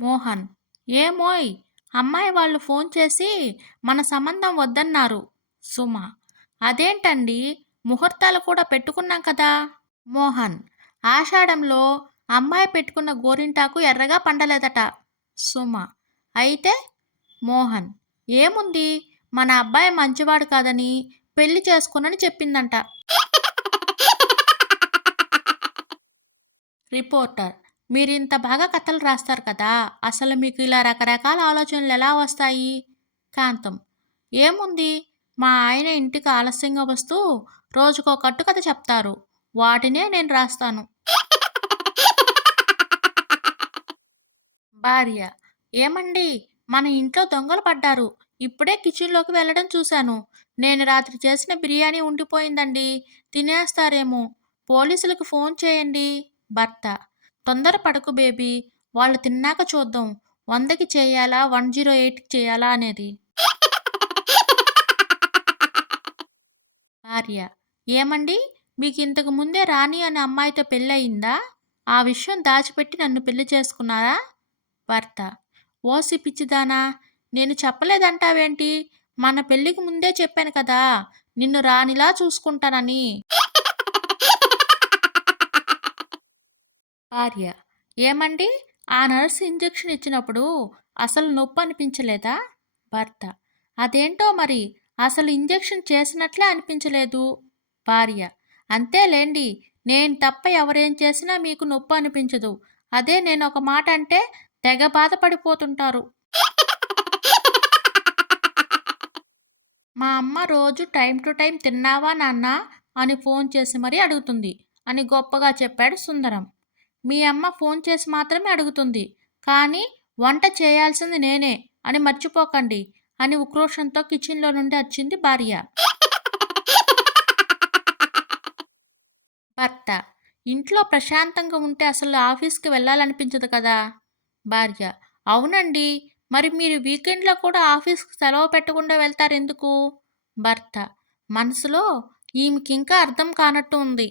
మోహన్: ఏమోయ్, అమ్మాయి వాళ్ళు ఫోన్ చేసి మన సంబంధం వద్దన్నారు. సుమ: అదేంటండి, ముహూర్తాలు కూడా పెట్టుకున్నాం కదా. మోహన్: ఆషాఢంలో అమ్మాయి పెట్టుకున్న గోరింటాకు ఎర్రగా పండలేదట. సుమ: అయితే? మోహన్: ఏముంది, మన అబ్బాయి మంచివాడు కాదని పెళ్లి చేసుకునని చెప్పిందంట. రిపోర్టర్: మీరింత బాగా కథలు రాస్తారు కదా, అసలు మీకు ఇలా రకరకాల ఆలోచనలు ఎలా వస్తాయి? కాంతం: ఏముంది, మా ఆయన ఇంటికి ఆలస్యంగా వస్తూ రోజుకో కట్టుకథ చెప్తారు, వాటినే నేను రాస్తాను. భార్య: ఏమండి, మన ఇంట్లో దొంగలు పడ్డారు, ఇప్పుడే కిచెన్లోకి వెళ్ళడం చూశాను. నేను రాత్రి చేసిన బిర్యానీ ఉండిపోయిందండి, తినేస్తారేమో, పోలీసులకు ఫోన్ చేయండి. భర్త: తొందర పడకు బేబీ, వాళ్ళు తిన్నాక చూద్దాం, 100కి చేయాలా 108కి చేయాలా అనేది. భార్య: ఏమండి, మీకు ఇంతకు ముందే రాణి అనే అమ్మాయితో పెళ్ళయిందా? ఆ విషయం దాచిపెట్టి నన్ను పెళ్లి చేసుకున్నారా? భర్త: ఓసి పిచ్చిదానా, నేను చెప్పలేదంటావేంటి? మన పెళ్ళికి ముందే చెప్పాను కదా, నిన్ను రాణిలా చూసుకుంటానని. భార్య: ఏమండి, ఆ నర్సు ఇంజెక్షన్ ఇచ్చినప్పుడు అసలు నొప్పి అనిపించలేదా? భర్త: అదేంటో మరి, అసలు ఇంజెక్షన్ చేసినట్లే అనిపించలేదు. భార్య: అంతేలేండి, నేను తప్ప ఎవరేం చేసినా మీకు నొప్పి అనిపించదు, అదే నేను ఒక మాట అంటే తెగ బాధపడిపోతుంటారు. మా అమ్మ రోజు టైం టు టైం తిన్నావా నాన్న అని ఫోన్ చేసి మరీ అడుగుతుంది అని గొప్పగా చెప్పాడు సుందరం. మీ అమ్మ ఫోన్ చేసి మాత్రమే అడుగుతుంది, కానీ వంట చేయాల్సింది నేనే అని మర్చిపోకండి అని ఉక్రోషంతో కిచెన్లో నుండి వచ్చింది భార్య. భర్త: ఇంట్లో ప్రశాంతంగా ఉంటే అసలు ఆఫీస్కి వెళ్ళాలనిపించదు కదా. భార్య: అవునండి, మరి మీరు వీకెండ్లో కూడా ఆఫీస్కి సెలవు పెట్టకుండా వెళ్తారెందుకు? భర్త మనసులో: ఈమెకి ఇంకా అర్థం కానట్టు ఉంది.